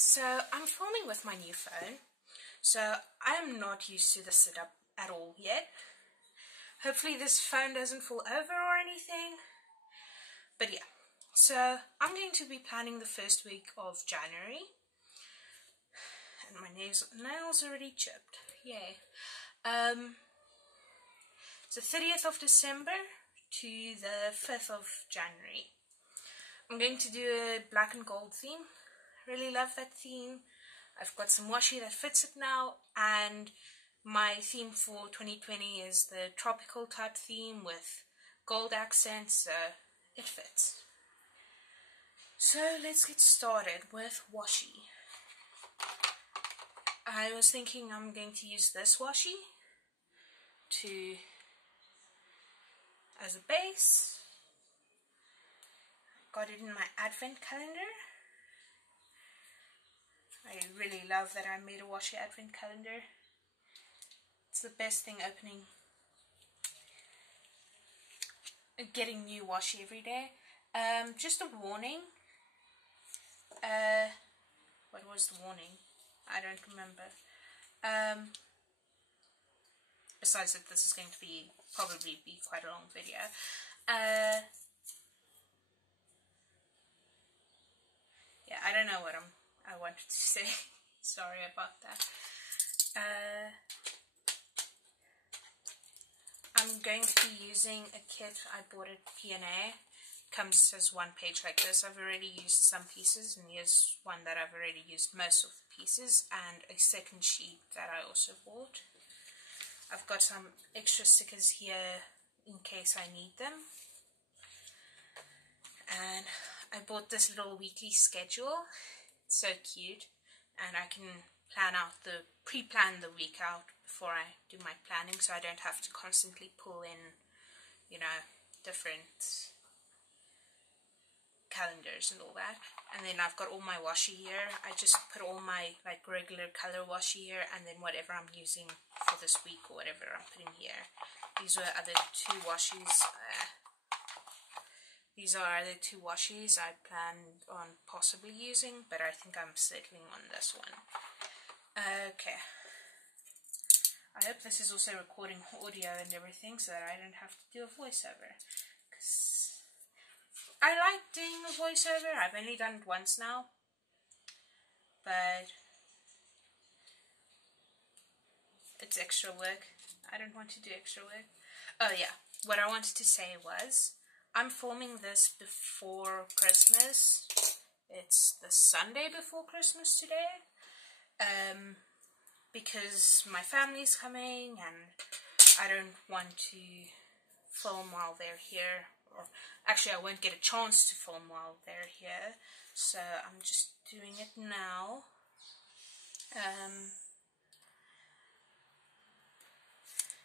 So I'm filming with my new phone, so I'm not used to the setup at all yet. Hopefully this phone doesn't fall over or anything, but yeah. So I'm going to be planning the first week of January, and my nails already chipped, yay. The 30th of December to the 5th of January. I'm going to do a black and gold theme. Really love that theme. I've got some washi that fits it now, and my theme for 2020 is the tropical type theme with gold accents, so it fits. So let's get started with washi. I was thinking I'm going to use this washi as a base. Got it in my advent calendar. I really love that I made a washi advent calendar. It's the best thing getting new washi every day. Just a warning. What was the warning? I don't remember. Besides that, this is going to probably be quite a long video. Yeah, I don't know what I wanted to say. Sorry about that. I'm going to be using a kit I bought at P&A. Comes as one page like this. I've already used some pieces, and here's one that I've already used most of the pieces, and a second sheet that I also bought. I've got some extra stickers here in case I need them. And I bought this little weekly schedule. It's so cute, and I can pre-plan the week out before I do my planning, so I don't have to constantly pull in, different calendars and all that. And then I've got all my washi here. I just put all my regular color washi here, and then whatever I'm using for this week or whatever I'm putting here. These were other two washis. These are the two washis I planned on possibly using, but I think I'm settling on this one. Okay. I hope this is also recording audio and everything, so that I don't have to do a voiceover. Because I like doing a voiceover. I've only done it once now, but it's extra work. I don't want to do extra work. Oh yeah, what I wanted to say was, I'm filming this before Christmas. It's the Sunday before Christmas today. Because my family's coming, and I don't want to film while they're here. Or actually, I won't get a chance to film while they're here. So I'm just doing it now.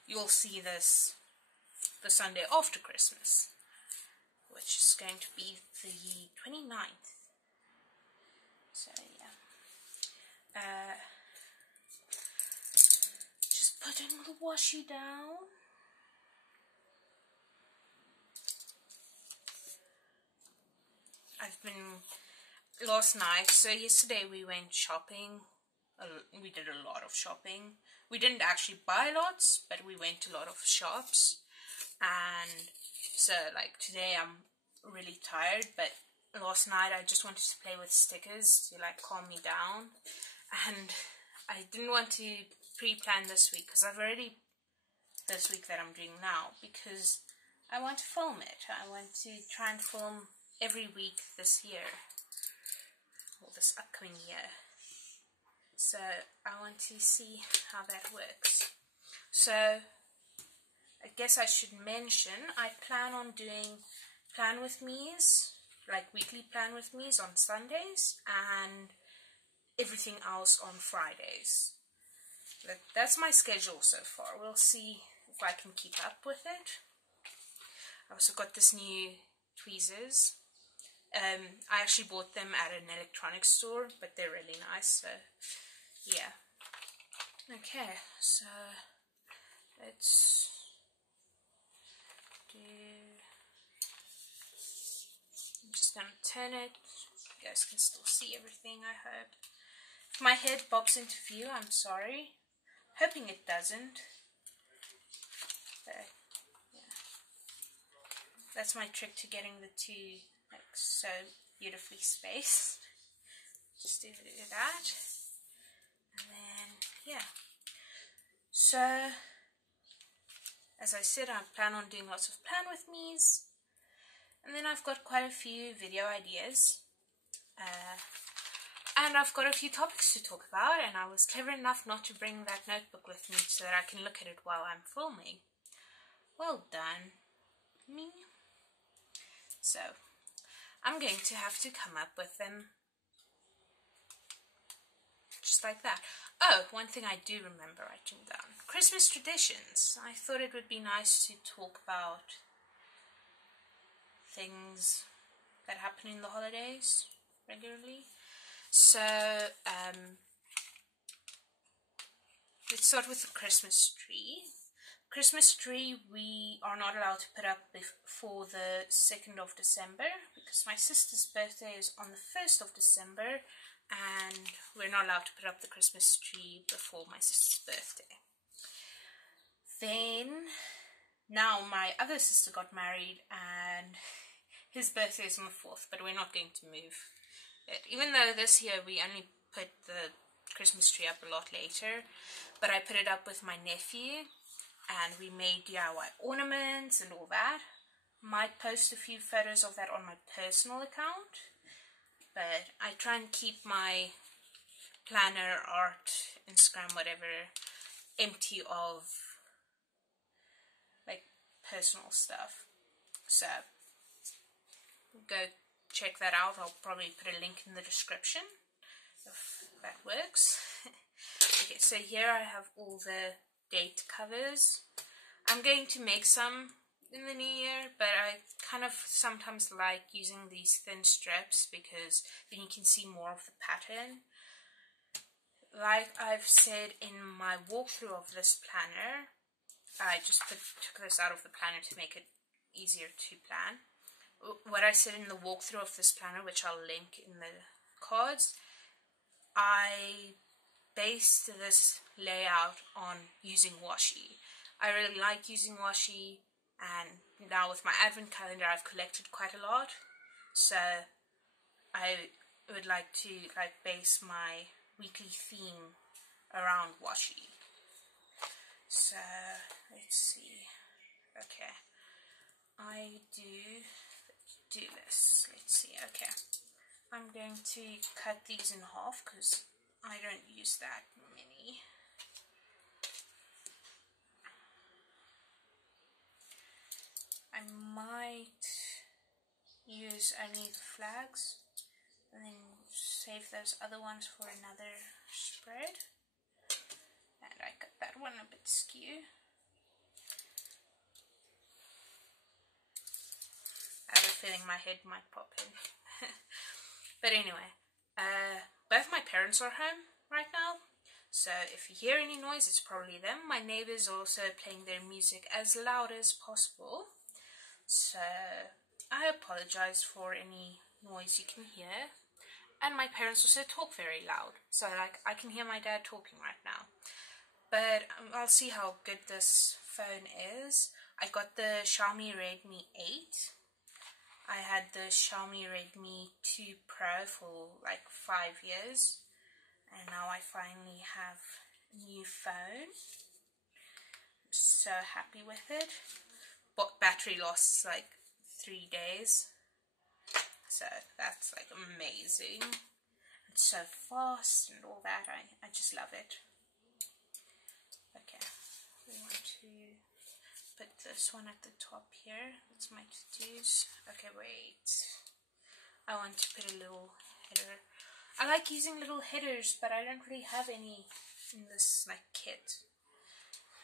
You'll see this the Sunday after Christmas, which is going to be the 29th. So yeah. Just putting the washi down. Last night, so yesterday we went shopping. We did a lot of shopping. We didn't actually buy lots, but we went to a lot of shops. And so today I'm really tired, but last night I just wanted to play with stickers to calm me down. And I didn't want to pre-plan this week, because this week that I'm doing now, because I want to film it. I want to try and film every week this year, or this upcoming year. So I want to see how that works. So I guess I should mention, I plan on doing plan with me's, weekly plan with me's on Sundays, and everything else on Fridays. That's my schedule so far. We'll see if I can keep up with it. I also got this new tweezers. I actually bought them at an electronics store, but they're really nice, so yeah. Okay, so let's I'm just going to turn it. You guys can still see everything, I hope. If my head bobs into view, I'm sorry. Hoping it doesn't. But, yeah. That's my trick to getting the two like so beautifully spaced. Just do that. And then, yeah. So, as I said, I plan on doing lots of plan with me's. And then I've got quite a few video ideas. And I've got a few topics to talk about, and I was clever enough not to bring that notebook with me so that I can look at it while I'm filming. Well done, me. So, I'm going to have to come up with them just like that. Oh, one thing I do remember writing down. Christmas traditions. I thought it would be nice to talk about things that happen in the holidays regularly. So, let's start with the Christmas tree. Christmas tree we are not allowed to put up before the 2nd of December because my sister's birthday is on the 1st of December and we're not allowed to put up the Christmas tree before my sister's birthday. Then, now my other sister got married and his birthday is on the 4th, but we're not going to move it. Even though this year we only put the Christmas tree up a lot later, but I put it up with my nephew and we made DIY ornaments and all that. Might post a few photos of that on my personal account, but I try and keep my planner, art, Instagram, whatever, empty of like personal stuff. So go check that out. I'll probably put a link in the description if that works. Okay, so here I have all the date covers. I'm going to make some in the new year, but I kind of sometimes like using these thin strips because then you can see more of the pattern. Like I've said in my walkthrough of this planner, I just took this out of the planner to make it easier to plan. What I said in the walkthrough of this planner, which I'll link in the cards, I based this layout on using washi. I really like using washi, and now with my advent calendar I've collected quite a lot, so I would like to base my weekly theme around washi. So let's see. Okay, I do this. Let's see. Okay, I'm going to cut these in half because I don't use that many. I might use only the flags and then save those other ones for another spread. And I cut that one a bit skew. I have a feeling my head might pop in. But anyway, both my parents are home right now, so if you hear any noise, it's probably them. My neighbors are also playing their music as loud as possible, so I apologize for any noise you can hear. And my parents also talk very loud, so I can hear my dad talking right now. But I'll see how good this phone is. I got the Xiaomi Redmi 8. I had the Xiaomi Redmi 2 Pro for like 5 years, and now I finally have a new phone. I'm so happy with it. But battery lasts like 3 days, so that's like amazing. It's so fast and all that. I just love it. Okay, we want to put this one at the top here. That's my to-dos. Okay, wait. I want to put a little header. I like using little headers, but I don't really have any in this like kit.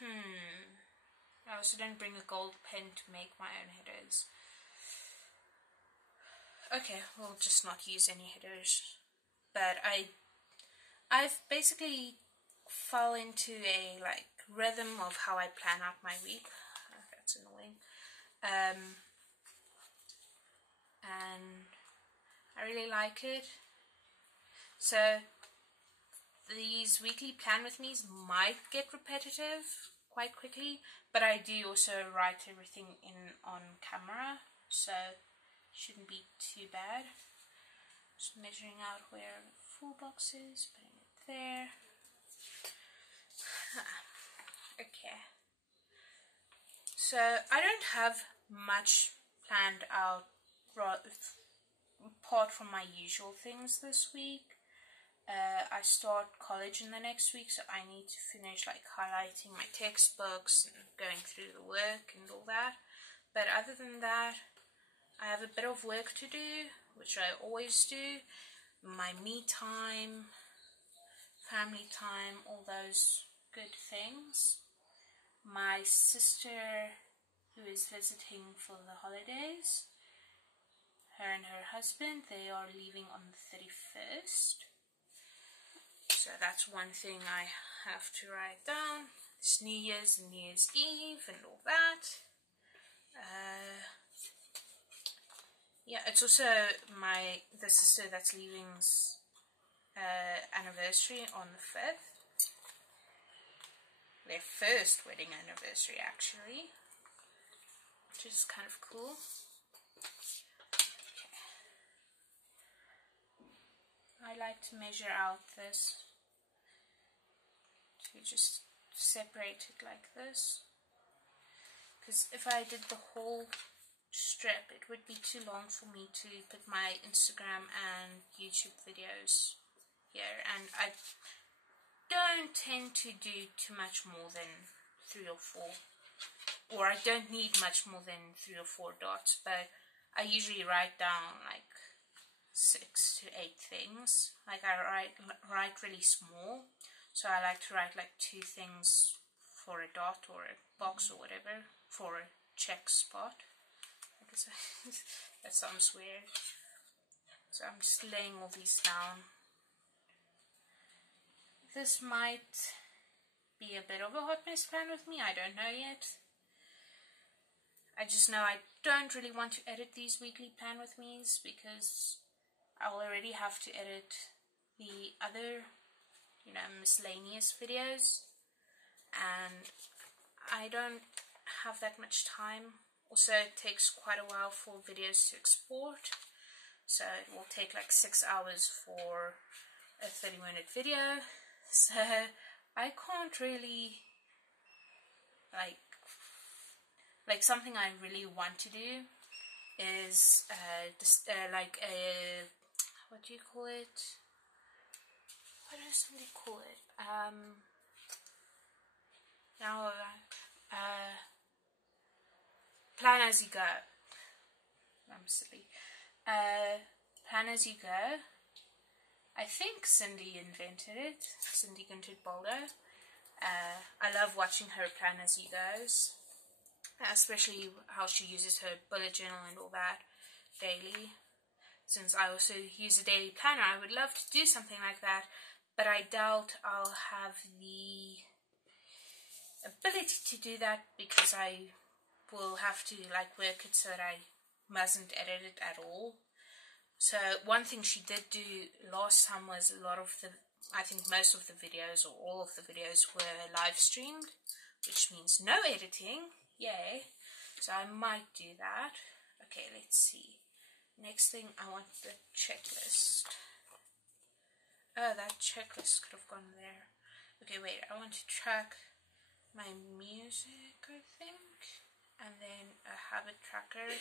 I also didn't bring a gold pen to make my own headers. Okay, we'll just not use any headers. But I've basically fell into a like rhythm of how I plan out my week. Oh, that's annoying. And I really like it. So these weekly plan with me's might get repetitive quite quickly, but I do also write everything in on camera, so shouldn't be too bad. Just measuring out where the full box is, putting it there. Okay. So I don't have much planned out apart from my usual things this week. I start college in the next week, so I need to finish like highlighting my textbooks and going through the work and all that. But other than that, I have a bit of work to do, which I always do. My me time, family time, all those good things. My sister, who is visiting for the holidays, her and her husband, they are leaving on the 31st. So that's one thing I have to write down. It's New Year's and New Year's Eve and all that. Yeah, it's also the sister that's leaving's anniversary on the 5th. Their first wedding anniversary, actually, which is kind of cool. Okay. I like to measure out this, to just separate it like this, because if I did the whole strip, it would be too long for me to put my Instagram and YouTube videos here, and I don't tend to do too much more than 3 or 4, or I don't need much more than 3 or 4 dots, but I usually write down like 6 to 8 things. Like I write really small, so I like to write like 2 things for a dot or a box or whatever for a check spot. That sounds weird. So I'm just laying all these down. This might be a bit of a hot mess plan with me, I don't know yet. I just know I don't really want to edit these weekly plan with me's because I'll already have to edit the other, miscellaneous videos, and I don't have that much time. Also, it takes quite a while for videos to export, so it will take like 6 hours for a 30-minute video, so I can't really, like something I really want to do is, what do you call it? What does somebody call it? Plan as you go. I'm silly. Plan as you go. I think Cindy invented it. Cindy Gunted-Baldo. I love watching her plan as he goes, especially how she uses her bullet journal and all that daily. Since I also use a daily planner, I would love to do something like that, but I doubt I'll have the ability to do that because I will have to work it so that I mustn't edit it at all. So one thing she did do last time was I think most of the videos or all of the videos were live streamed, which means no editing. Yay. So I might do that. Okay, let's see. Next thing, I want the checklist. Oh, that checklist could have gone there. Okay, wait, I want to track my music, I think, and then a habit tracker,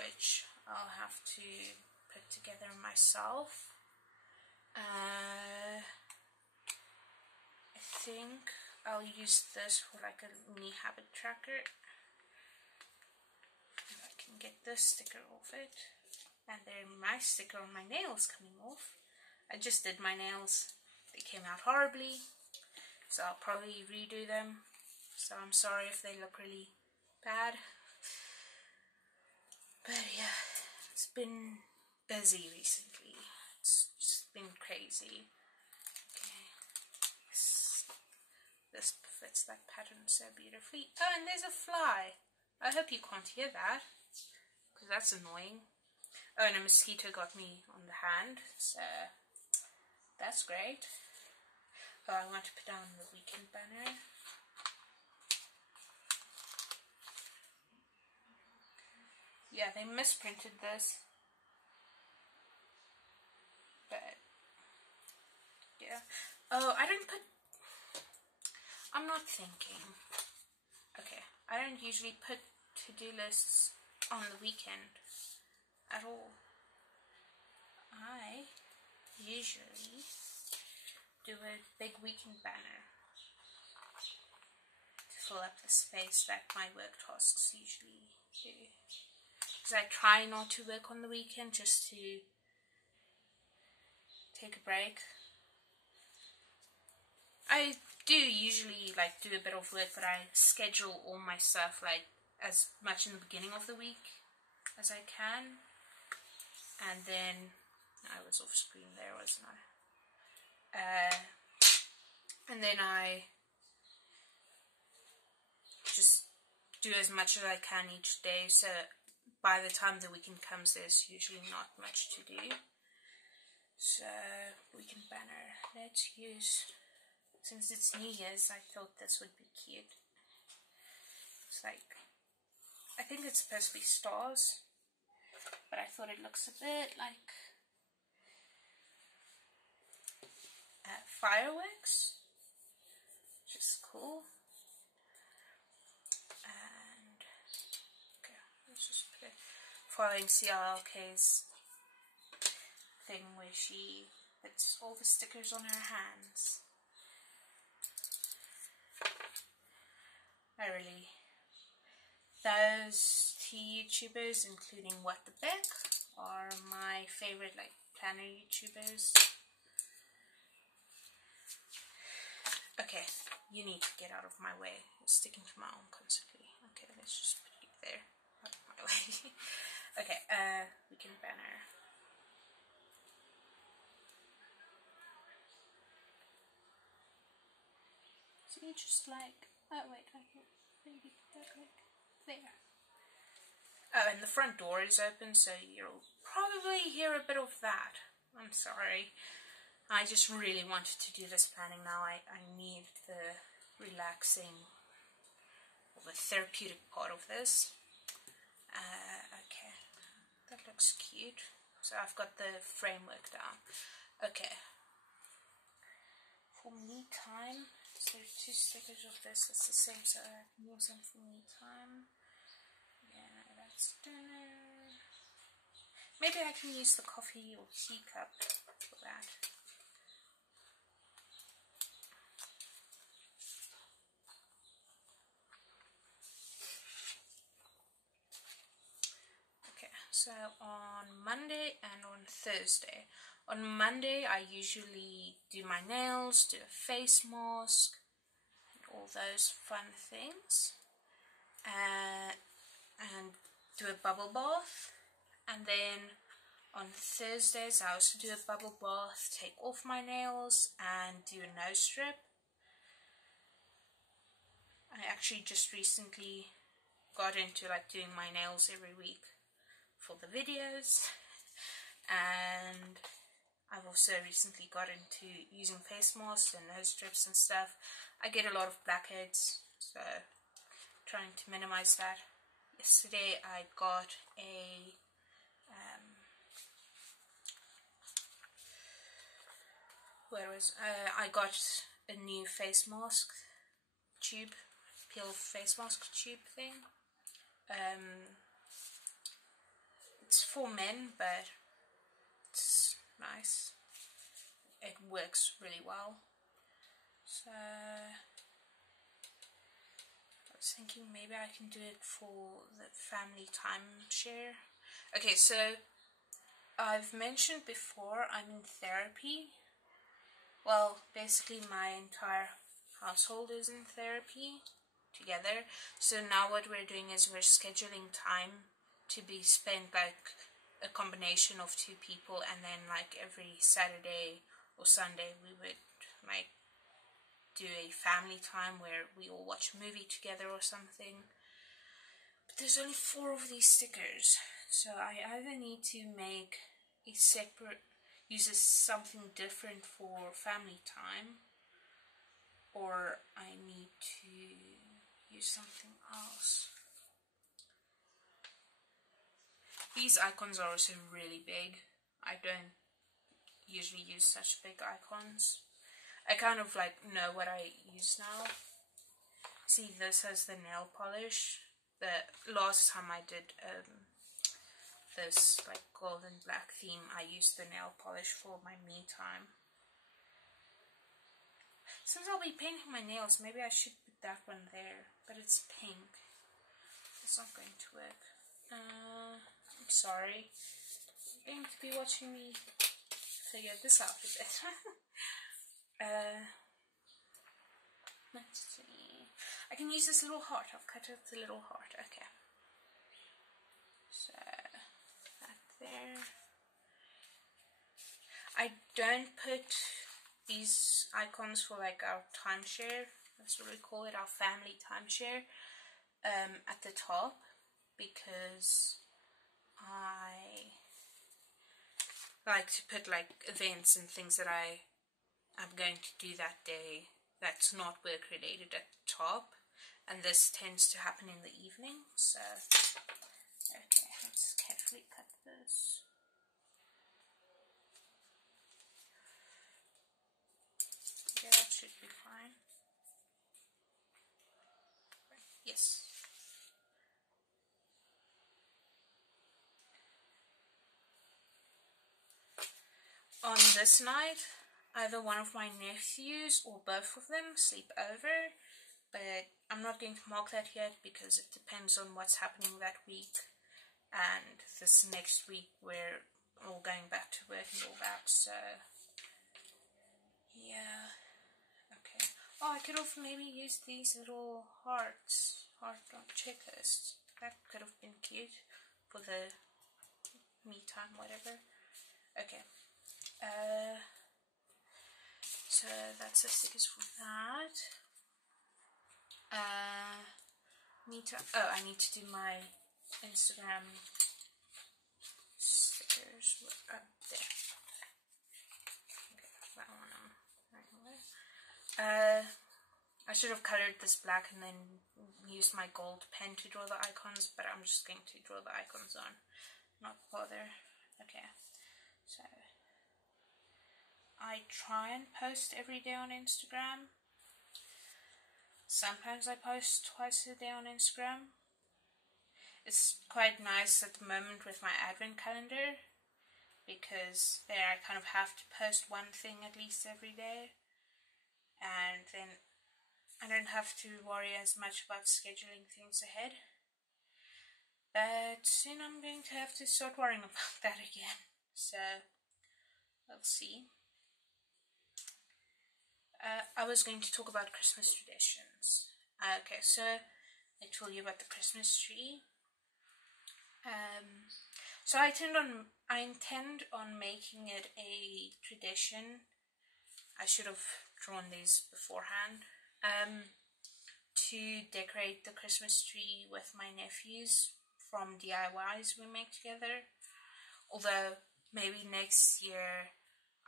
which I'll have to put together myself. I think I'll use this for like a mini habit tracker. If I can get this sticker off it. And then my sticker on my nails coming off. I just did my nails. They came out horribly, so I'll probably redo them. So I'm sorry if they look really bad. But yeah, it's been busy recently. It's just been crazy. Okay. This fits that pattern so beautifully. Oh, and there's a fly. I hope you can't hear that, because that's annoying. Oh, and a mosquito got me on the hand, so that's great. Oh, I want to put down the weekend banner. Yeah, they misprinted this. But, yeah. Oh, I don't put... I'm not thinking. Okay, I don't usually put to-do lists on the weekend at all. I usually do a big weekend banner to fill up the space that my work tasks usually do. Because I try not to work on the weekend, just to take a break. I do usually like do a bit of work, but I schedule all my stuff like as much in the beginning of the week as I can. And then I was off screen there, wasn't I? And then I just do as much as I can each day, so by the time the weekend comes, there's usually not much to do. So, weekend banner. Let's use, since it's New Year's, I thought this would be cute. It's like, I think it's supposed to be stars, but I thought it looks a bit like fireworks, which is cool. And okay, let's just put it following CLLK's thing where she puts all the stickers on her hands. Those two YouTubers, including What the Beck, are my favorite like planner YouTubers. Okay, you need to get out of my way. You're sticking to my arm constantly. Okay, let's just put you there. Out of my way. Okay, weekend banner. So you just like, oh wait, I can maybe put that like there. Oh, and the front door is open, so you'll probably hear a bit of that. I'm sorry. I just really wanted to do this planning now. I need the relaxing or the therapeutic part of this. Okay, that looks cute. So I've got the framework down. Okay. For me time, so there's two stickers of this. It's the same, so I can use them for me time. Yeah, that's dinner. Maybe I can use the coffee or tea cup for that. So on Monday and on Thursday. On Monday I usually do my nails, do a face mask, and all those fun things. And do a bubble bath. And then on Thursdays I also do a bubble bath, take off my nails and do a nose strip. I actually just recently got into like doing my nails every week for the videos, and I've also recently got into using face masks and nose strips and stuff. I get a lot of blackheads, so trying to minimize that. Yesterday I got a I got a new face mask tube, peel face mask tube thing. It's for men, but it's nice. It works really well. So I was thinking maybe I can do it for the family timeshare. Okay, so I've mentioned before I'm in therapy. Well, basically my entire household is in therapy together. So now what we're doing is we're scheduling time to be spent like a combination of two people, and then like every Saturday or Sunday we would like do a family time where we all watch a movie together or something. But there's only 4 of these stickers, so I either need to make a separate, use something different for family time, or I need to use something else. These icons are also really big. I don't usually use such big icons. I kind of like know what I use now. See, this has the nail polish. The last time I did this like golden black theme, I used the nail polish for my me time. Since I'll be painting my nails, maybe I should put that one there, but it's pink. It's not going to work. I'm sorry. You're going to be watching me figure this out a bit. Let's see. I can use this little heart. I've cut out the little heart. Okay. So, that there. I don't put these icons for like our timeshare, that's what we call it, our family timeshare, at the top, because I like to put like events and things that I'm going to do that day that's not work related at the top, and this tends to happen in the evening. So okay, let's carefully cut this. Yeah, that should be fine. Yes. On this night, either one of my nephews or both of them sleep over, but I'm not going to mark that yet because it depends on what's happening that week, and this next week we're all going back to work and all that, so yeah. Okay. Oh, I could have maybe used these little heart checklists. That could have been cute for the me time, whatever. Okay. So that's the stickers for that. I need to do my Instagram stickers. There. Okay, that one I should have colored this black and then used my gold pen to draw the icons, but I'm just going to draw the icons on, not bother. Okay, so I try and post every day on Instagram. Sometimes I post twice a day on Instagram. It's quite nice at the moment with my advent calendar, because there I kind of have to post one thing at least every day, and then I don't have to worry as much about scheduling things ahead. But soon I'm going to have to start worrying about that again, so we'll see. I was going to talk about Christmas traditions. Okay, so I told you about the Christmas tree. So I intend on making it a tradition. I should have drawn these beforehand. To decorate the Christmas tree with my nephews from DIYs we make together. Although maybe next year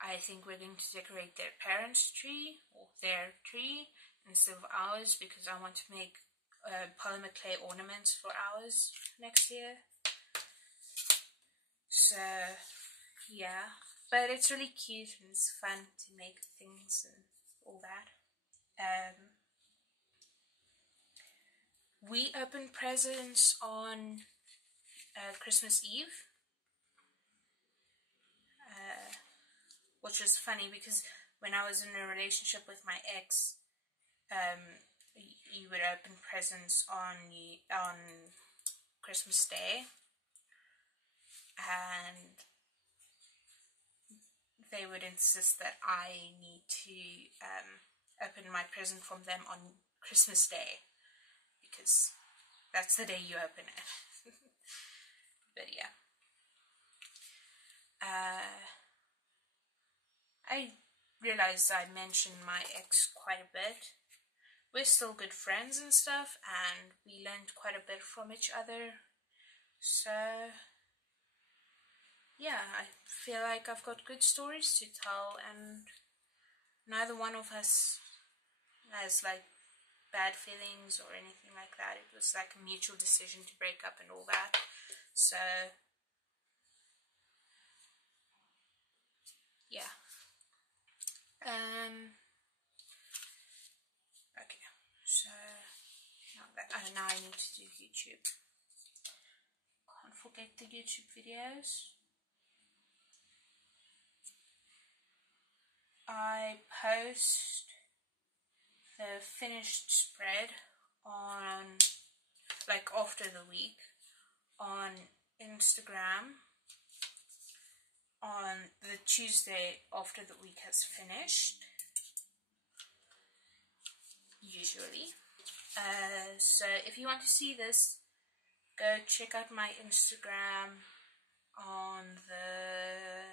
I think we're going to decorate their parents' tree, or their tree, instead of ours, because I want to make polymer clay ornaments for ours next year. So yeah, but it's really cute and it's fun to make things and all that. We opened presents on Christmas Eve, which was funny because when I was in a relationship with my ex, you would open presents on Christmas Day, and they would insist that I need to open my present from them on Christmas Day, because that's the day you open it. But yeah, I realized I mentioned my ex quite a bit. We're still good friends and stuff, and we learned quite a bit from each other. So yeah, I feel like I've got good stories to tell, and neither one of us has like bad feelings or anything like that. It was like a mutual decision to break up and all that. So yeah. Okay, so now I need to do YouTube. Can't forget the YouTube videos. I post the finished spread on, like, after the week on Instagram on the Tuesday after the week has finished, usually. So if you want to see this, go check out my Instagram on the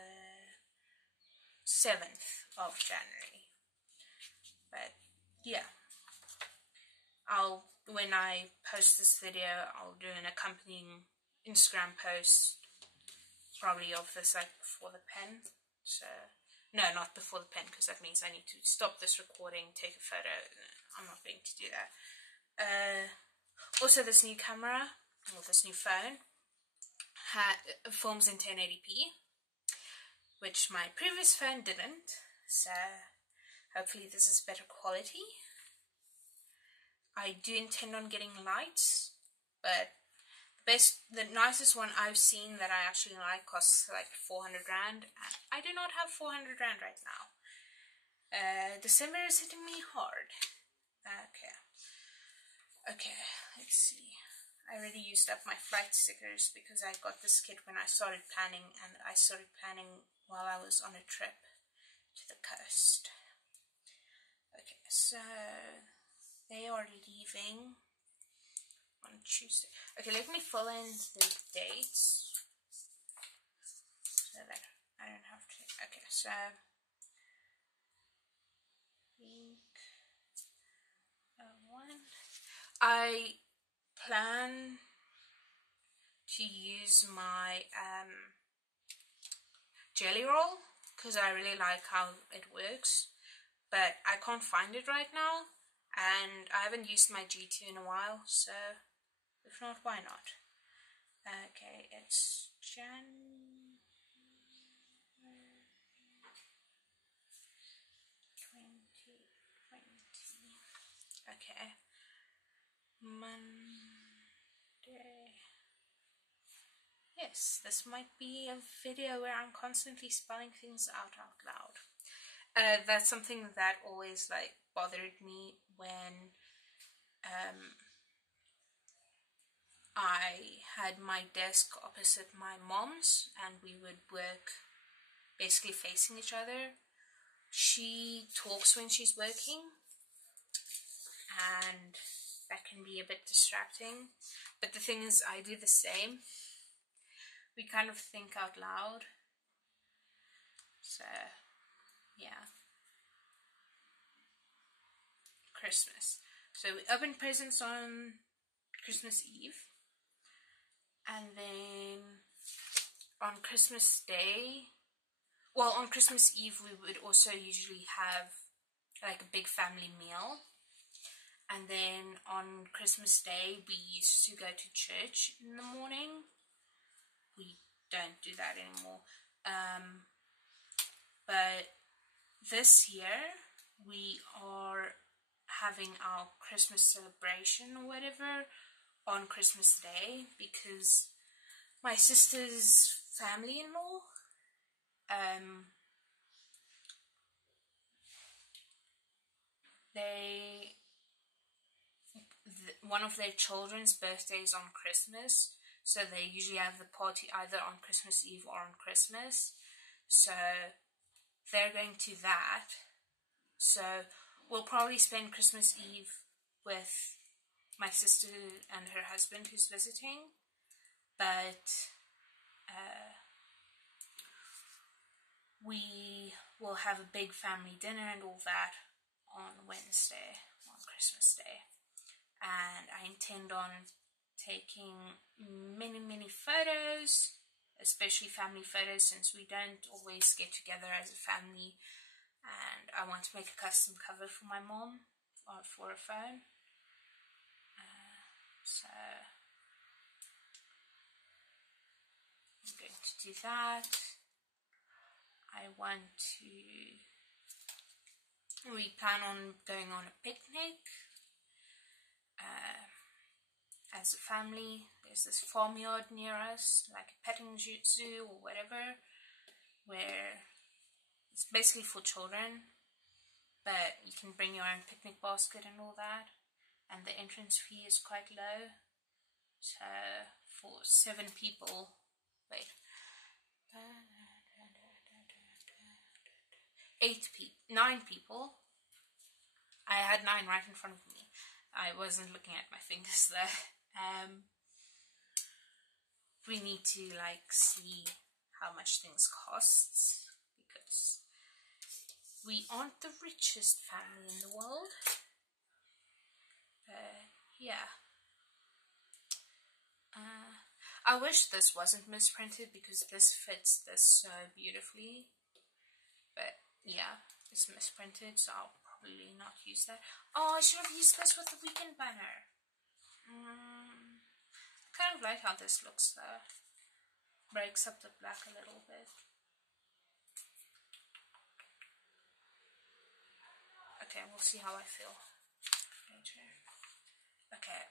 7th of January. But yeah, when I post this video, I'll do an accompanying Instagram post, probably of this, like, before the pen. So no, not before the pen, because that means I need to stop this recording, take a photo. I'm not going to do that. Also, this new camera, or this new phone, films in 1080p, which my previous phone didn't. So hopefully this is better quality. I do intend on getting lights, but the nicest one I've seen that I actually like costs like 400 rand, and I do not have 400 rand right now. December is hitting me hard. Okay, let's see. I already used up my flight stickers because I got this kit when I started planning, and I started planning while I was on a trip to the coast. Okay, so they are leaving on Tuesday. Okay, let me fill in the dates so that I don't have to. Okay, so week 1. I plan to use my jelly roll because I really like how it works, but I can't find it right now, and I haven't used my G2 in a while, so if not, why not? Okay, it's January 2020. Okay, Monday. Yes, this might be a video where I'm constantly spelling things out loud. That's something that always like bothered me when I had my desk opposite my mom's, and we would work basically facing each other. She talks when she's working, and that can be a bit distracting. But the thing is, I do the same. We kind of think out loud. So, yeah. Christmas. So we open presents on Christmas Eve. And then on Christmas Day, well, on Christmas Eve, we would also usually have like a big family meal. And then on Christmas Day, we used to go to church in the morning. We don't do that anymore. But this year, we are having our Christmas celebration or whatever on Christmas Day, because my sister's family-in-law, one of their children's birthdays on Christmas, so they usually have the party either on Christmas Eve or on Christmas. So they're going to that. So we'll probably spend Christmas Eve with my sister and her husband who's visiting, but we will have a big family dinner and all that on Wednesday, on Christmas Day. And I intend on taking many photos, especially family photos, since we don't always get together as a family. And I want to make a custom cover for my mom for a phone. So I'm going to do that. We plan on going on a picnic as a family. There's this farmyard near us, like a petting zoo or whatever, where it's basically for children, but you can bring your own picnic basket and all that, and the entrance fee is quite low. So for 7 people, wait, 9 people. I had 9 right in front of me. I wasn't looking at my fingers there. We need to like see how much things costs, because we aren't the richest family in the world. Yeah. I wish this wasn't misprinted, because this fits this so beautifully. But yeah, it's misprinted, so I'll probably not use that. Oh, I should have used this with the weekend banner. I kind of like how this looks though. Breaks up the black a little bit. Okay, we'll see how I feel later. Okay,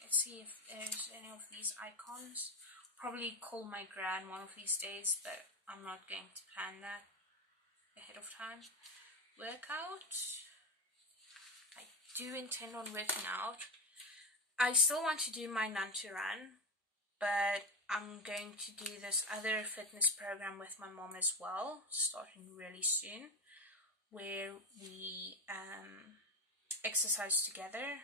let's see if there's any of these icons. Probably call my gran one of these days, but I'm not going to plan that ahead of time. Workout. I do intend on working out. I still want to do my None to Run, but I'm going to do this other fitness program with my mom as well, starting really soon, where we exercise together.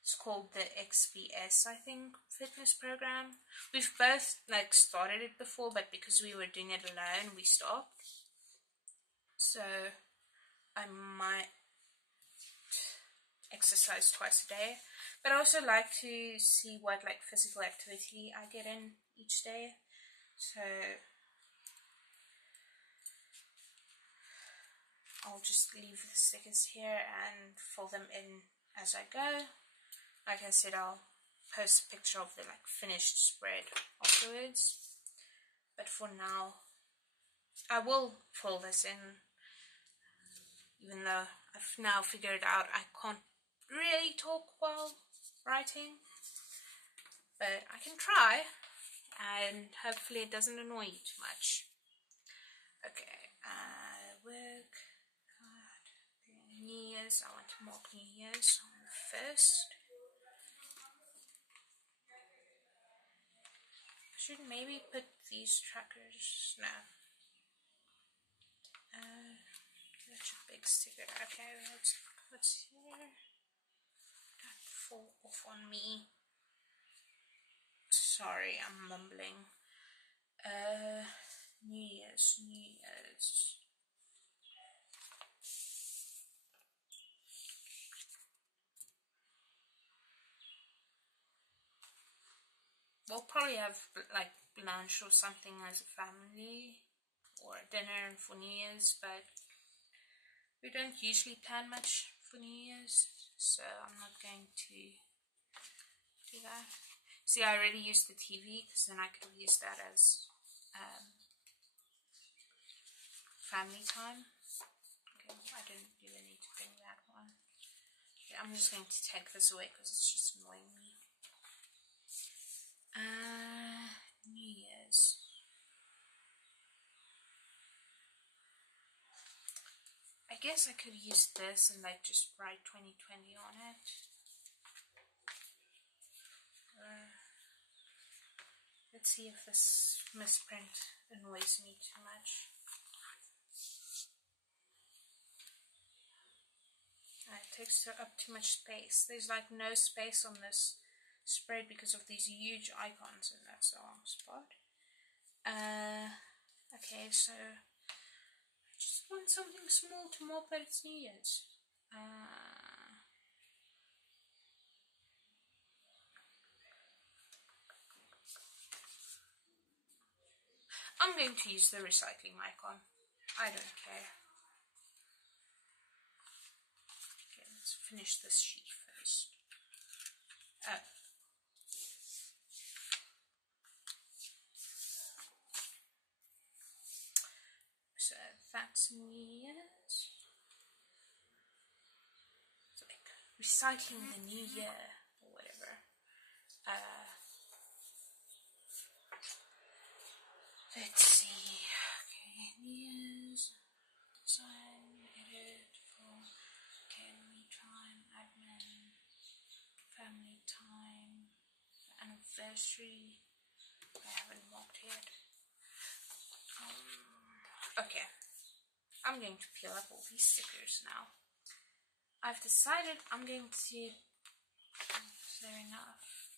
It's called the XPS, I think, fitness program. We've both like started it before, but because we were doing it alone, we stopped. So I might exercise twice a day, but I also like to see what like physical activity I get in each day. So I'll just leave the stickers here and fill them in as I go. Like I said, I'll post a picture of the like finished spread afterwards, but for now I will fill this in, even though I've now figured out I can't really talk while writing, but I can try, and hopefully it doesn't annoy you too much. Okay, work, New Year's. I want to mark New Year's on the 1st. I should maybe put these trackers. No. That's a big sticker. Okay, let's put here. Don't fall off on me. Sorry, I'm mumbling. New Year's. We'll probably have like lunch or something as a family, or a dinner for New Year's, but we don't usually plan much for New Year's, so I'm not going to do that. See, I already used the TV, because then I could use that as family time. Okay, I didn't really need to bring that one. Okay, I'm just going to take this away because it's just annoying me. New Year's. I guess I could use this and like just write 2020 on it. Let's see if this misprint annoys me too much. It takes up too much space. There's like no space on this spread because of these huge icons, and that's the wrong spot. Okay, so I just want something small to mark that it's New Year's. I'm going to use the recycling icon. I don't care. Okay. finish this sheet first. Oh. So that's New Year's. It's like recycling the new year or whatever. Let's see. Okay, New Year's, design, edit, full, okay, me time, admin, family time, anniversary. I haven't marked yet. Okay, I'm going to peel up all these stickers now. I've decided I'm going to. Is there enough?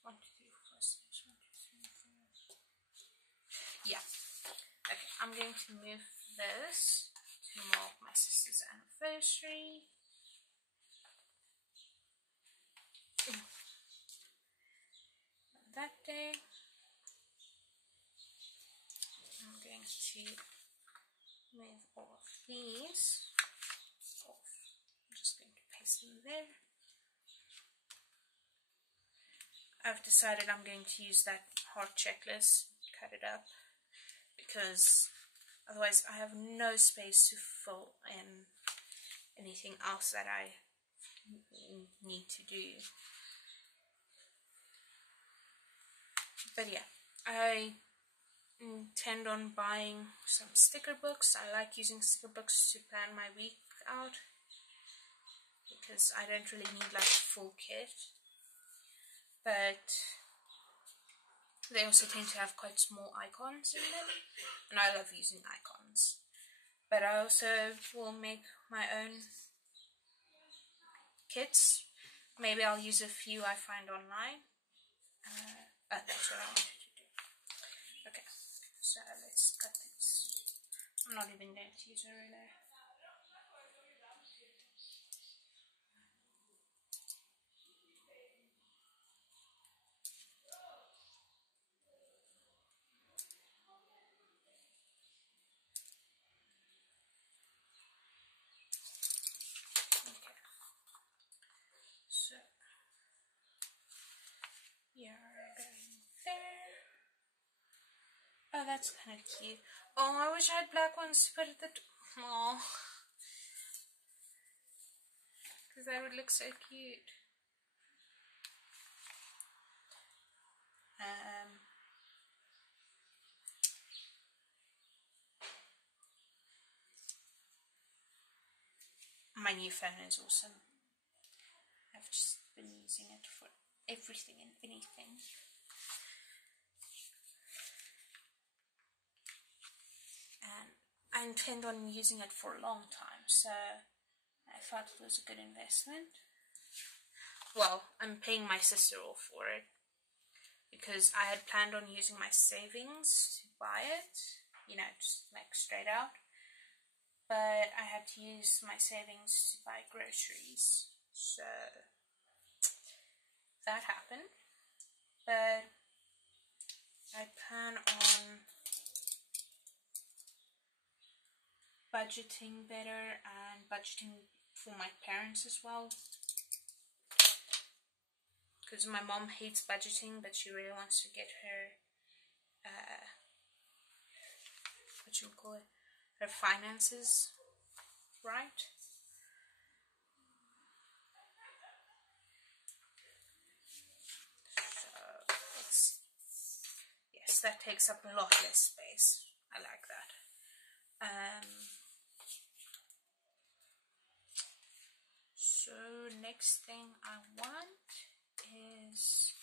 1, 2, 3, 4, 6, 1, 2, 3, 4. Yeah. Okay, I'm going to move this to mark my sister's anniversary. That day. I'm going to move all of these off. I'm just going to paste them there. I've decided I'm going to use that heart checklist, cut it up, because otherwise I have no space to fill in anything else that I need to do. But yeah, I intend on buying some sticker books. I like using sticker books to plan my week out because I don't really need like a full kit, but they also tend to have quite small icons in them, and I love using icons. But I also will make my own kits. Maybe I'll use a few I find online. That's what I wanted to do. Okay, so let's cut these. I'm not even going to use a ruler. So, you're going there. Oh, that's kind of cute. Oh, I wish I had black ones to put at the oh, because that would look so cute. My new phone is awesome. I've just been using it for everything and anything. And I intend on using it for a long time, so I thought it was a good investment. Well, I'm paying my sister off for it because I had planned on using my savings to buy it, you know, just like straight out. But I had to use my savings to buy groceries, so that happened. But I plan on budgeting better and budgeting for my parents as well, because my mom hates budgeting, but she really wants to get her her finances right. So let's see. Yes, that takes up a lot less space. I like that. So next thing I want is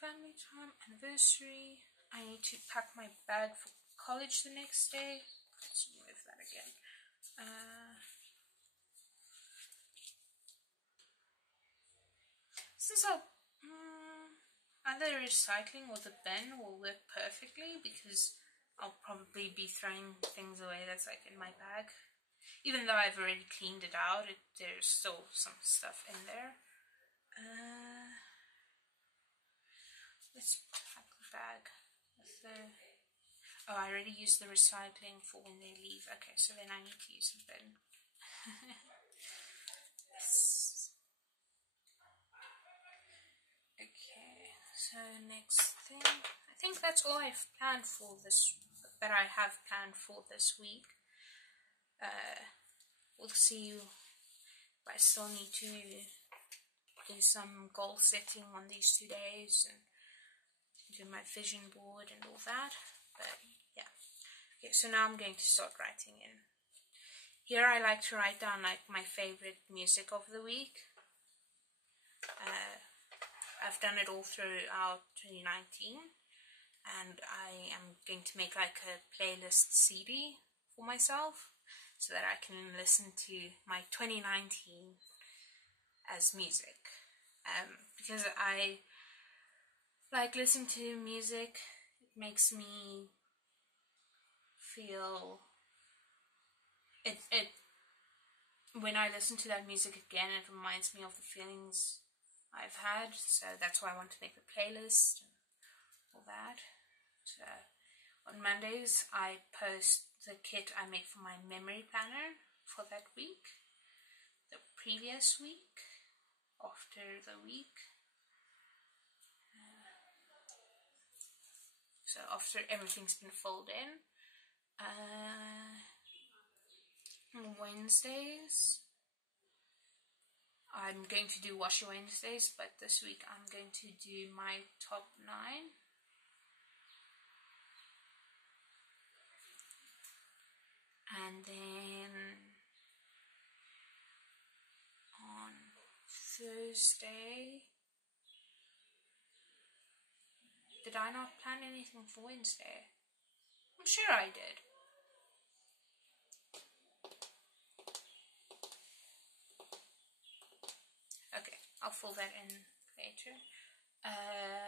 family time, anniversary. I need to pack my bag for college the next day. Let's remove that again. This is how either recycling or the bin will work perfectly, because I'll probably be throwing things away that's like in my bag. Even though I've already cleaned it out, there's still some stuff in there. Let's pack the bag with the... Oh, I already used the recycling for when they leave. Okay, so then I need to use the bin. Yes. Okay, so next thing. I think that's all I've planned for this, that I have planned for this week. We'll see if I still need to do some goal setting on these 2 days and do my vision board and all that. But yeah. Okay, so now I'm going to start writing in. Here I like to write down like my favorite music of the week. I've done it all throughout 2019, and I am going to make like a playlist CD for myself so that I can listen to my 2019 as music. Because I like listening to music. It makes me feel it when I listen to that music again, it reminds me of the feelings I've had. So that's why I want to make a playlist and all that. So on Mondays I post the kit I make for my memory planner for that week, the previous week, after the week. So after everything's been filled in. Wednesdays I'm going to do Wash Your Wednesdays, but this week I'm going to do my top 9. And then on Thursday, did I not plan anything for Wednesday? I'm sure I did. Okay, I'll fill that in later.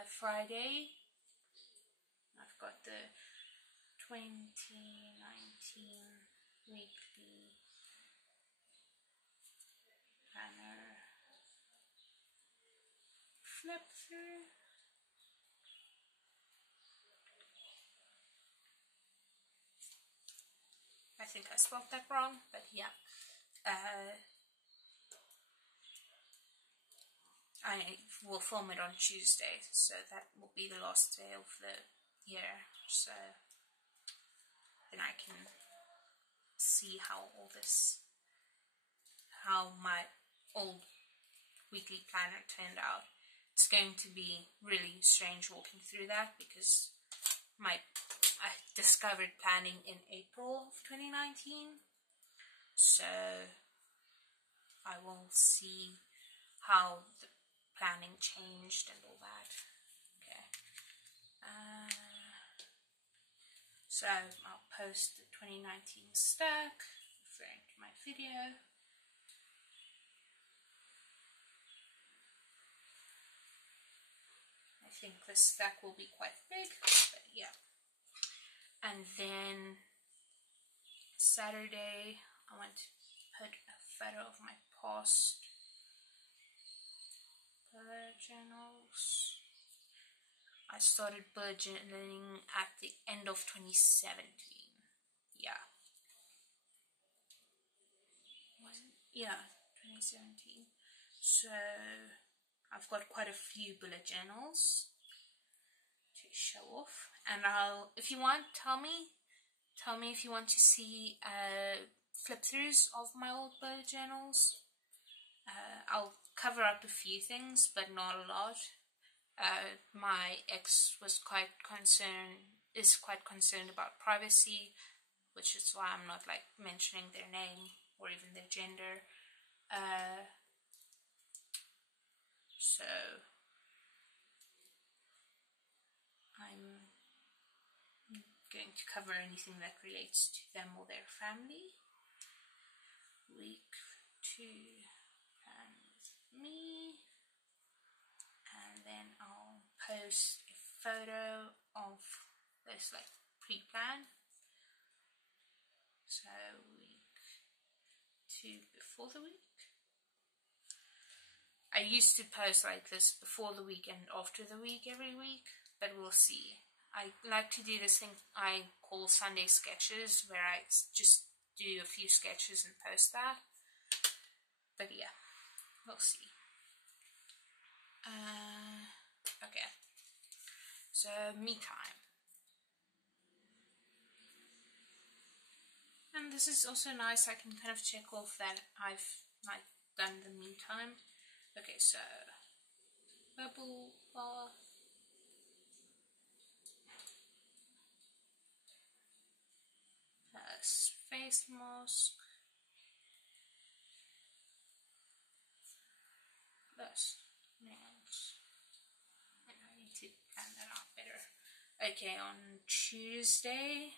Friday, I've got the 2019 weekly planner flip through. I think I spelled that wrong, but yeah. I will film it on Tuesday, so that will be the last day of the year. So then I can see how my old weekly planner turned out. It's going to be really strange walking through that because I discovered planning in April of 2019, so I will see how the planning changed and all that. Okay. So I'll post the 2019 stack referring to my video. I think the stack will be quite big, but yeah. And then Saturday I want to put a photo of my past bullet journals. I started bullet journaling at the end of 2017. Yeah. Was it? Yeah, 2017. So I've got quite a few bullet journals to show off. And if you want, tell me if you want to see flip throughs of my old bullet journals. I'll cover up a few things, but not a lot. My ex is quite concerned about privacy, which is why I'm not like mentioning their name or even their gender. So I'm going to cover anything that relates to them or their family. Week 2 plan with me, and then I'll post a photo of this like pre-plan. So week 2 before the week. I used to post like this before the week and after the week every week, but we'll see I like to do this thing I call Sunday sketches, where I just do a few sketches and post that. But yeah, we'll see. Okay, so me time. And this is also nice, I can kind of check off that I've like done the me time. Okay, so bubble bath, face mask, plus nails. I need to plan that out better. Okay, on Tuesday,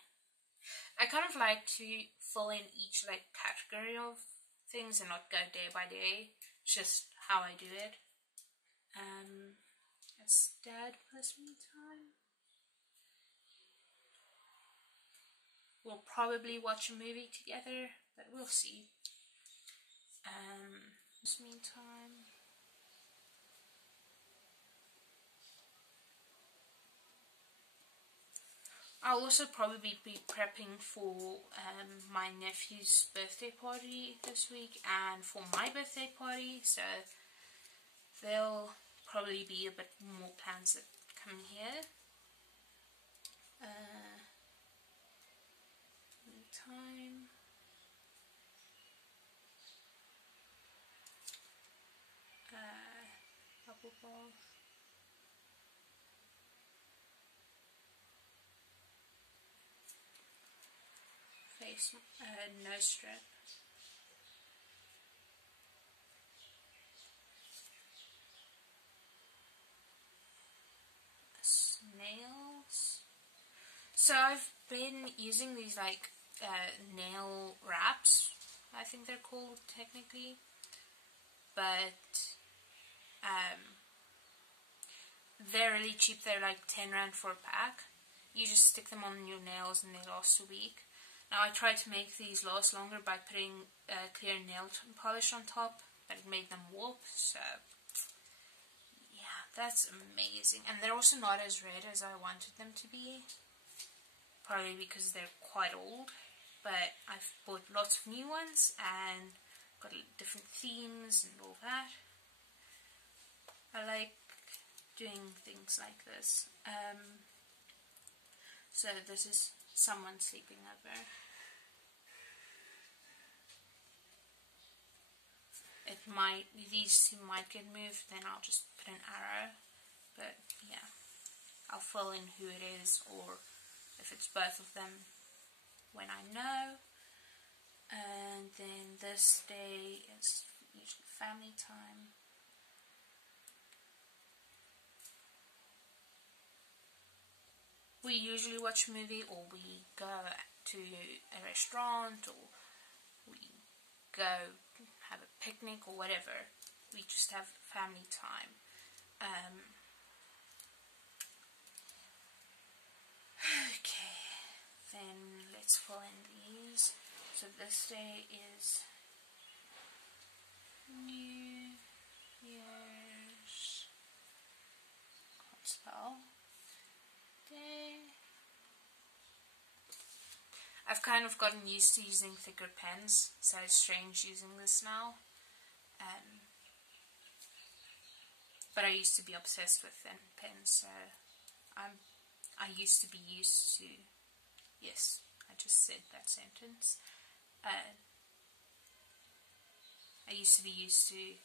I kind of like to fill in each like category of things and not go day by day. It's just how I do it. It's dad plus me time. We'll probably watch a movie together, but we'll see. Plus me time. I'll also probably be prepping for my nephew's birthday party this week and for my birthday party, so there'll probably be a bit more plans that come here. Time. Bubble bath. Face, nose strip. Nails. So I've been using these like nail wraps, I think they're called technically, but they're really cheap. They're like 10 rand for a pack. You just stick them on your nails and they last a week. Now I tried to make these last longer by putting clear nail polish on top, but it made them warp, so yeah, that's amazing. And they're also not as red as I wanted them to be, probably because they're quite old, but I've bought lots of new ones and got different themes and all that. I like doing things like this. So this is someone sleeping over. These two might get moved, then I'll just put an arrow, but yeah, I'll fill in who it is, or if it's both of them when I know. And then this day is usually family time. We usually watch a movie, or we go to a restaurant, or we go have a picnic or whatever. We just have family time. Okay, then let's fill in these. So this day is New Year's, can't spell, day. I've kind of gotten used to using thicker pens, so it's strange using this now. But I used to be obsessed with thin pens, so I used to be used to, yes, I just said that sentence. I used to be used to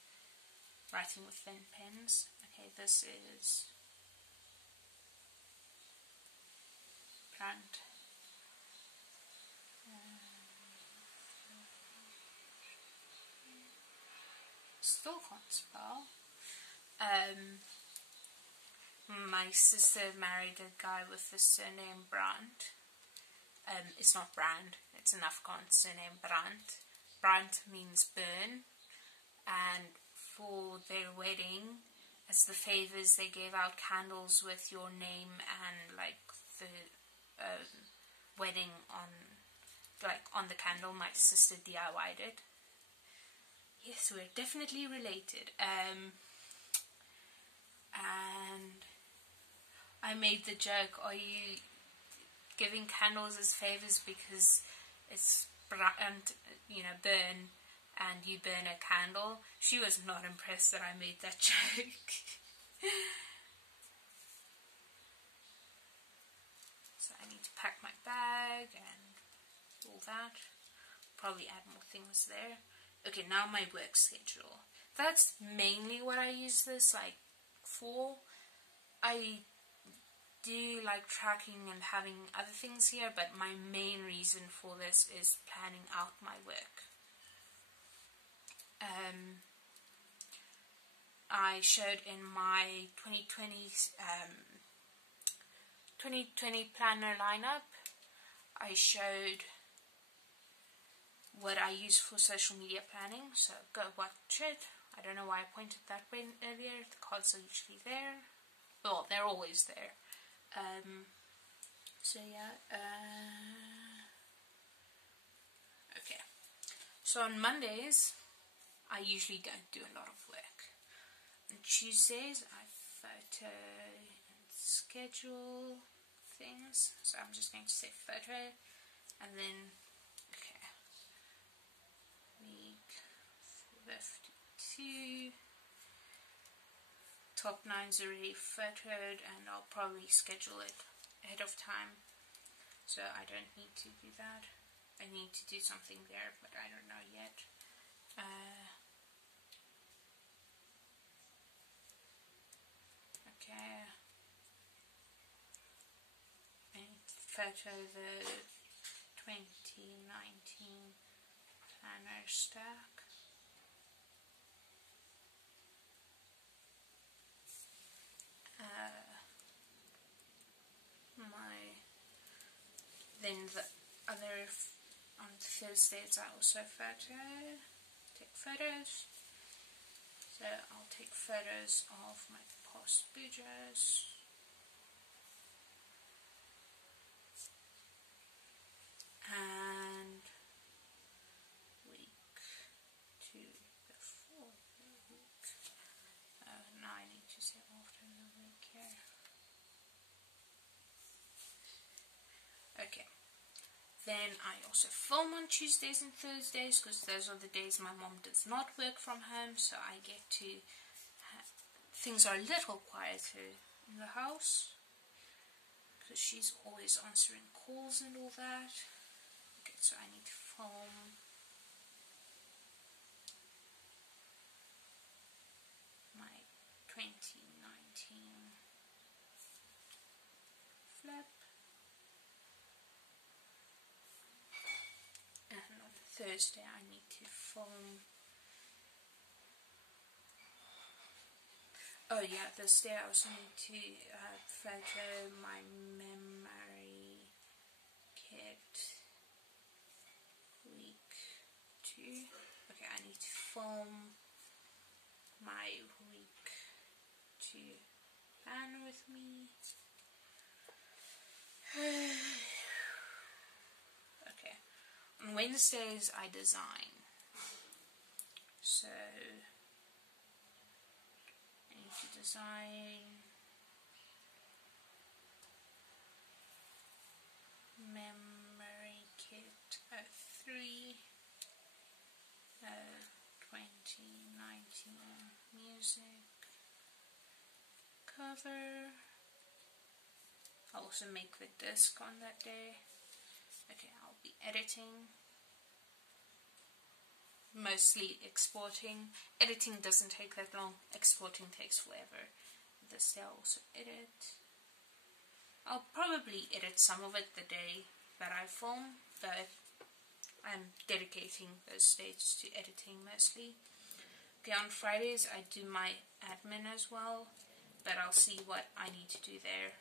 writing with thin pens. Okay, this is plant. Still can't spell. My sister married a guy with the surname Brandt. It's not Brand, it's an Afghan surname Brandt. Brandt means burn, and for their wedding, as the favors, they gave out candles with your name and like the wedding on the candle. My sister DIY'd it. Yes, we're definitely related. And I made the joke, are you giving candles as favors because it's burn and you burn a candle? She was not impressed that I made that joke. So I need to pack my bag and all that. Probably add more things there. Okay, now my work schedule. That's mainly what I use this for. I do like tracking and having other things here, but my main reason for this is planning out my work. I showed in my 2020 planner lineup, I showed what I use for social media planning, so go watch it. I don't know why I pointed that way earlier. The cards are usually there. Well, they're always there. So yeah. Okay. So on Mondays, I usually don't do a lot of work. On Tuesdays, I photo and schedule things. So I'm just going to say photo, and then week 52. Top 9's already photoed, and I'll probably schedule it ahead of time, so I don't need to do that. I need to do something there, but I don't know yet. Okay, and photo the 2019 planner stack. Then the other on Thursdays I also take photos. So I'll take photos of my past pages. And week 2 before the week. Now I need to say after the week here. Okay. Then I also film on Tuesdays and Thursdays, because those are the days my mom does not work from home, so I get to things are a little quieter in the house, because she's always answering calls and all that. Okay, so I need to film my 2019 flip. And on Thursday I need to film. Oh yeah, this day I also need to photo my memory kit week 2. Okay, I need to film my week 2 plan with me. Okay, on Wednesdays I design, so I need to design memory kit 3 2019 music cover. I'll also make the disc on that day. Okay, I'll be editing, mostly exporting. Editing doesn't take that long, exporting takes forever. This day I'll also edit. I'll probably edit some of it the day that I film, but I'm dedicating those days to editing mostly. Okay, on Fridays I do my admin as well, but I'll see what I need to do there.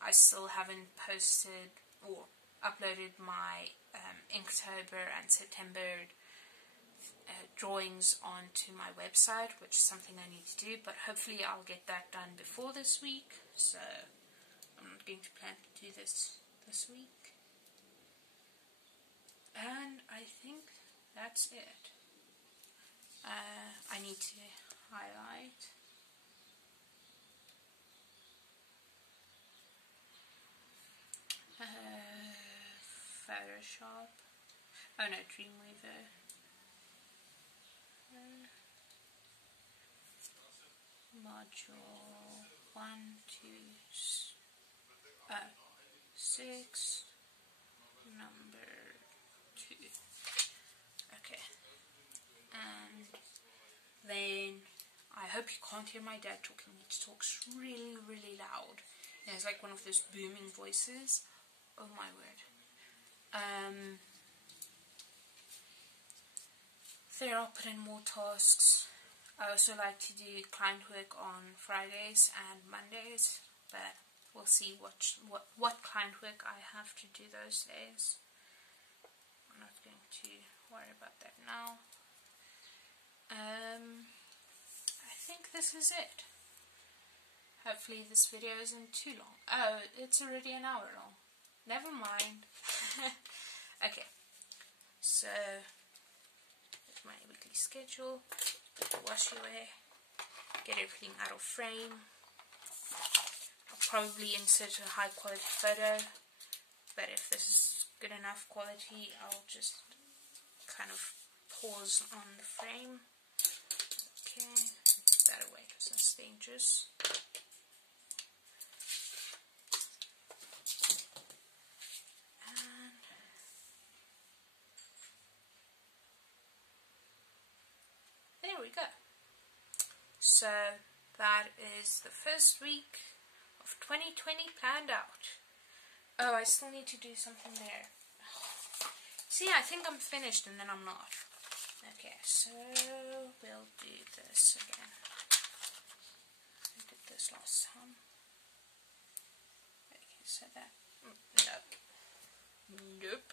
I still haven't posted or uploaded my Inktober and September drawings onto my website, which is something I need to do, but hopefully I'll get that done before this week, so I'm not going to plan to do this week. And I think that's it. I need to highlight. shop. Oh no, Dreamweaver. Module 1, 2, 6, number 2. Okay. And then I hope you can't hear my dad talking. He talks really, really loud. He has like one of those booming voices. Oh my word. There are put in more tasks. I also like to do client work on Fridays and Mondays, but we'll see what client work I have to do those days. I'm not going to worry about that now. I think this is it. Hopefully this video isn't too long. Oh, it's already an hour long. Never mind. Okay, so here's my weekly schedule. Wash away, get everything out of frame. I'll probably insert a high quality photo, but if this is good enough quality, I'll just kind of pause on the frame. Okay, put that away because that's dangerous. And there we go. So that is the first week of 2020 planned out. Oh, I still need to do something there. See, I think I'm finished and then I'm not. Okay, so we'll do this again. I did this last time. Okay, so that... Nope.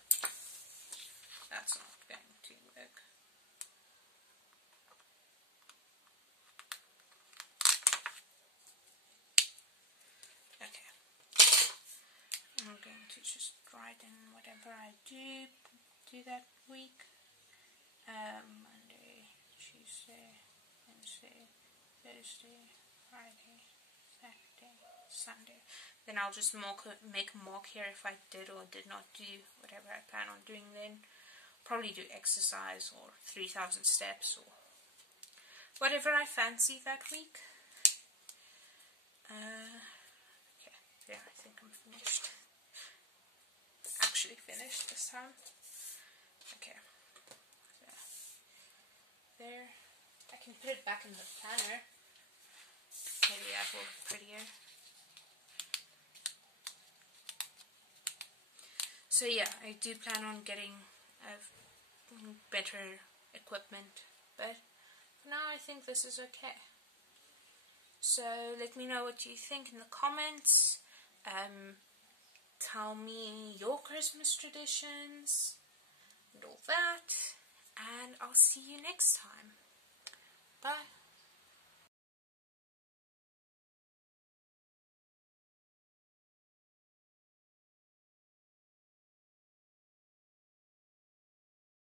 That's not going to work. Okay. I'm going to just write in whatever I do that week. Monday, Tuesday, Wednesday, Thursday, Friday, Saturday, Sunday. Then I'll just make a mark here if I did or did not do whatever I plan on doing then. Probably do exercise or 3,000 steps or whatever I fancy that week. Okay, yeah, I think I'm finished. Actually finished this time. Okay. So, there. I can put it back in the planner. Maybe that will look prettier. So yeah, I do plan on getting better equipment, but for now I think this is okay. So let me know what you think in the comments. Tell me your Christmas traditions and all that, and I'll see you next time. Bye.